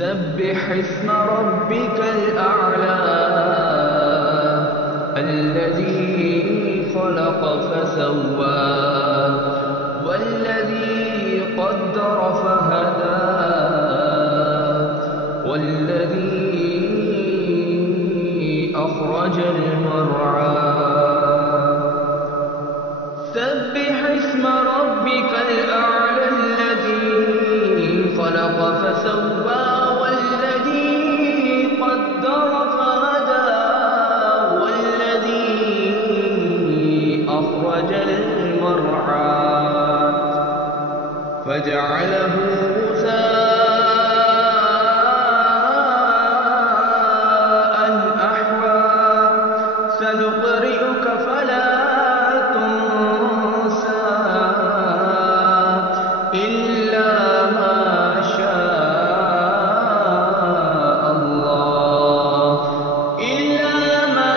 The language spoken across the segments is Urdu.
سبح اسم ربك الأعلى الذي خلق فسوى والذي قدر فهدى والذي أخرج المرعى سبح اسم ربك الأعلى الذي خلق فسوى والذي قدر فهدى والذي أخرج المرعى فجعله غثاء أحوى سنقرئك فلا تنسى إلا ما شاء الله إلا ما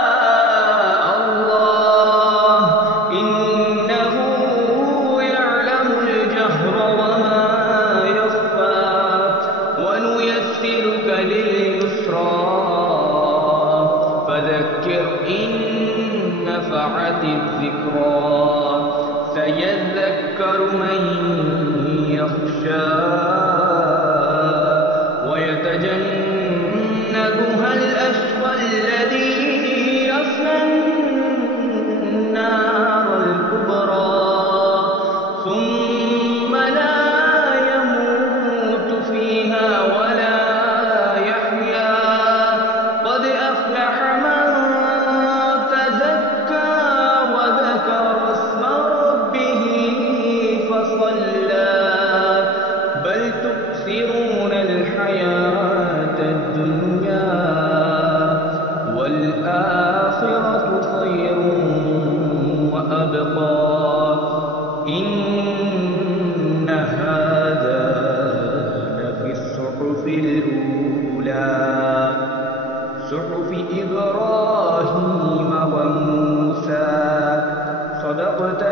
شاء الله إنه يعلم الجهر وما يخفى ونيسرك لليسرى فذكر إن نفعت الذكرى سيذكر من يخشى ويتجنبها الأشقى الذي يصلى النار الكبرى ثم لا يموت فيها ولا يحيا قد أفلح من تزكى وذكر اسم ربه فصلى بل تؤثرون الحياة الدنيا والآخرة خير وأبقى إن هذا لفي الصحف الأولى صحف إبراهيم وموسى صدقت